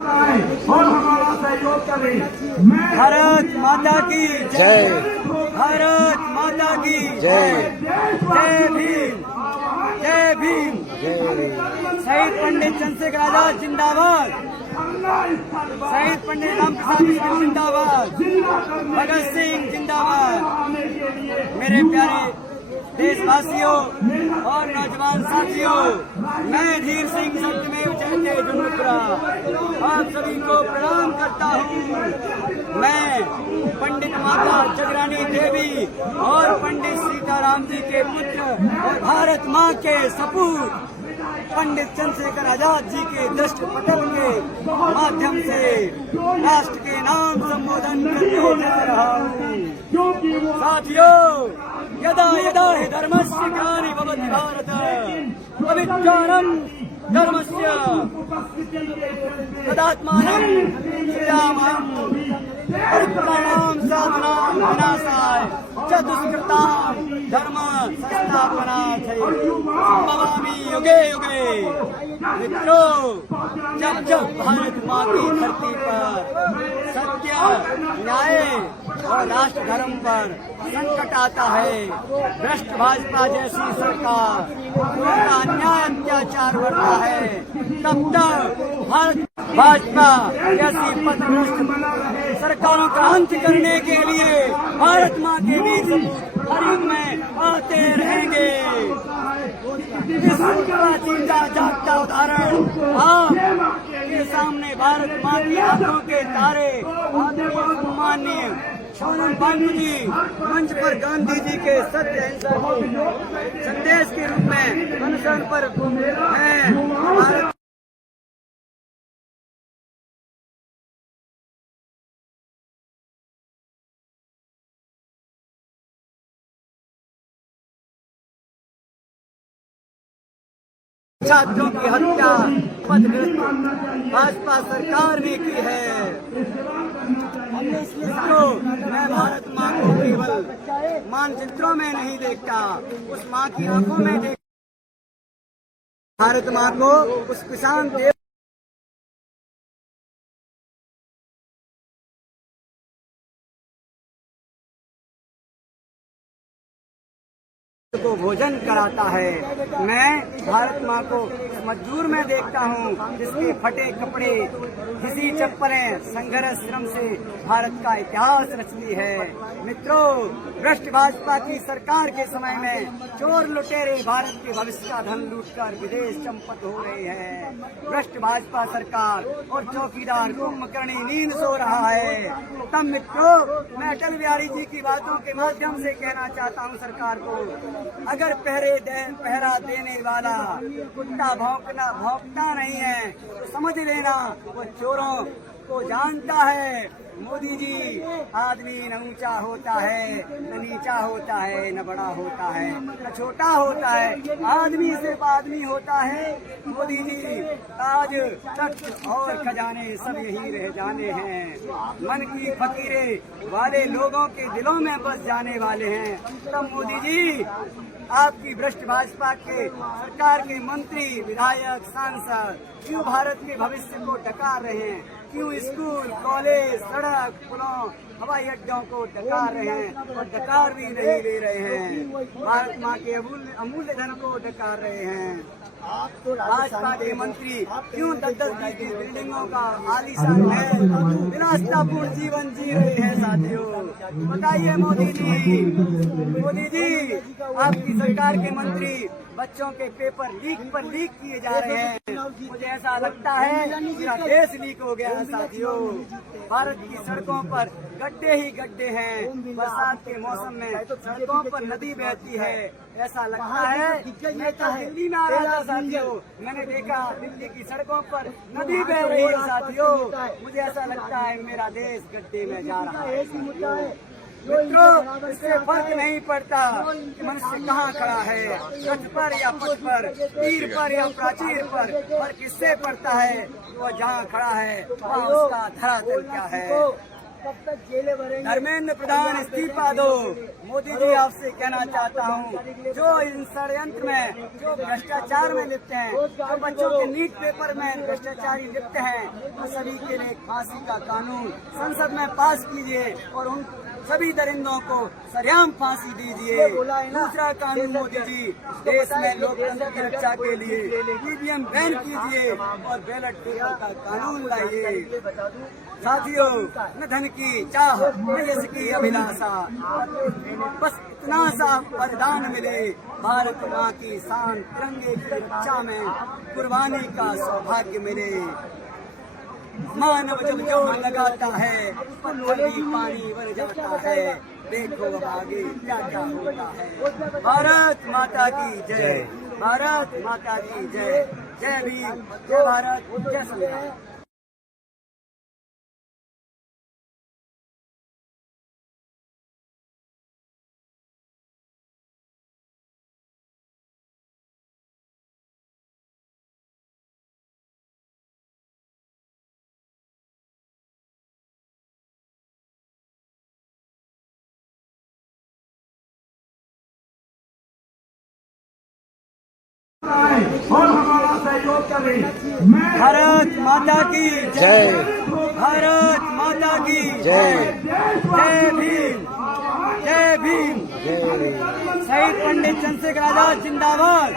और हमारा सहयोग करें। भारत माता की जय। भारत माता की जय। जय भीम, जय भीम। शहीद पंडित चंद्रशेखर आजाद जिंदाबाद। शहीद पंडित राम प्रसाद बिस्मिल जिंदाबाद। भगत सिंह जिंदाबाद। मेरे प्यारे देशवासियों और नौजवान साथियों, मैं धीर सिंह सत्यमेव जयते जन्मपुरा आप सभी को प्रणाम करता हूँ। मैं पंडित माता जगरानी देवी और पंडित सीताराम जी के पुत्र और भारत माँ के सपूत पंडित चंद्रशेखर आजाद जी के दृष्ट पटल के माध्यम से राष्ट्र के नाम संबोधन करने जा रहा हूँ। साथियों, यदा यदा हि धर्मस्य ग्लानिर् भवति भारत अविज्ञानं धर्मस्य तदात्मानं सृजाम्यहम्। परित्राणाय साधनाय विनाशाय च दुष्कृतां धर्म संस्थापनार्थै भवामि युगे युगे। मित्रों, जब भारत माँ की धरती पर सत्य, न्याय और राष्ट्र धर्म पर संकट आता है, भ्रष्ट भाजपा जैसी सरकार का अन्याय अत्याचार बढ़ता है, तब तक भारत भाजपा जैसी पथभ्रष्ट सरकारों का अंत करने के लिए भारत माँ के वीर सपूत हर युग में आते रहेंगे। इस प्राचीन जागता उदाहरण आपके सामने भारत माँ की आंखों के तारे सम्माननीय सोनम वांगचुक जी मंच पर गांधी जी के सत्य अहिंसा संदेश के रूप में अनशन पर हैं। भारत छात्रों की हत्या भाजपा सरकार ने की है। मैं भारत माँ को केवल मानचित्रों में नहीं देखता, उस माँ की आंखों में देखता। भारत माँ को उस किसान देव को भोजन कराता है। मैं भारत माँ को मजदूर में देखता हूँ जिसके फटे कपड़े, घिसी चप्पलें संघर्ष श्रम से भारत का इतिहास रचती है। मित्रों, भ्रष्ट भाजपा की सरकार के समय में चोर लुटेरे भारत के भविष्य का धन लूटकर विदेश चंपत हो रहे हैं। भ्रष्ट भाजपा सरकार और चौकीदार कुंभकर्णी नींद सो रहा है। तब मित्रों, मैं अटल बिहारी जी की बातों के माध्यम से कहना चाहता हूँ सरकार को, अगर पहरा देने वाला कुत्ता भौंकता नहीं है तो समझ लेना वो चोरों को जानता है। मोदी जी, आदमी न ऊंचा होता है, न नीचा होता है, न बड़ा होता है, न छोटा होता है, आदमी सिर्फ आदमी होता है। मोदी जी, ताज तख्त और खजाने सब यही रह जाने हैं, मन की फकीरे वाले लोगों के दिलों में बस जाने वाले हैं। तब मोदी जी, आपकी भ्रष्ट भाजपा के सरकार के मंत्री, विधायक, सांसद क्यों भारत के भविष्य को डकार रहे हैं? क्यों स्कूल, कॉलेज, सड़क, पुलों, हवाई अड्डों को डकार रहे हैं और डकार भी नहीं ले रहे हैं? भारत माँ के अमूल्य धन को डकार रहे हैं। भाजपा के मंत्री क्यों 10-10 की बिल्डिंगों का आलीशान है विलासतापूर्ण जीवन जी रहे हैं? साथियों, बताइए मोदी जी, आपकी सरकार के मंत्री बच्चों के पेपर लीक किए जा रहे हैं। मुझे ऐसा लगता है पूरा देश लीक हो गया है। साथियों, भारत की सड़कों पर गड्ढे ही गड्ढे हैं। बरसात के मौसम में सड़कों पर नदी बहती है। ऐसा लगता है, मैं तो दिल्ली में आ रहा था साथियों, मैंने देखा दिल्ली की सड़कों पर नदी बह रही है। साथियों, मुझे ऐसा लगता है मेरा देश गड्ढे में जा रहा है। मित्रों, इससे फर्क नहीं पड़ता कि मनुष्य कहाँ खड़ा है, रथ पर या पथ पर, तीर पर या प्राचीर पर, फर्क इससे पड़ता है कि वह जहाँ खड़ा है वहाँ उसका धरातल क्या है। कब तक जेलें भरेंगे? धर्मेंद्र प्रधान इस्तीफा दो। मोदी जी आपसे कहना चाहता हूँ, जो इन षड्यंत्र में, जो भ्रष्टाचार में लिप्त हैं, जो बच्चों के नीट पेपर में भ्रष्टाचारी लिप्त हैं, तो सभी के लिए फांसी का कानून संसद में पास कीजिए और उन सभी दरिंदों को सरेआम फांसी दीजिए। दूसरा कानून मोदी जी, देश में लोकतंत्र की रक्षा के लिए ईवीएम बैन कीजिए और बैलेट पेपर का कानून लाइए। साथियों, न धन की चाह न यश की अभिलाषा, बस इतना सा वरदान मिले, भारत माँ की शान तिरंगे की रक्षा में कुर्बानी का सौभाग्य मिले। मानव जब जोर लगाता है, पत्थर भी पानी बन जाता है। देखो अब आगे क्या क्या होता है। भारत माता की जय, भारत माता की जय। जय भीम, जय भारत, जय संविधान। और हमारा सहयोग करें। मैं भारत माता की जय। भारत माता की जय। जय भीम, जय भीम। जय। शहीद पंडित चंद्रशेखर आजाद जिंदाबाद।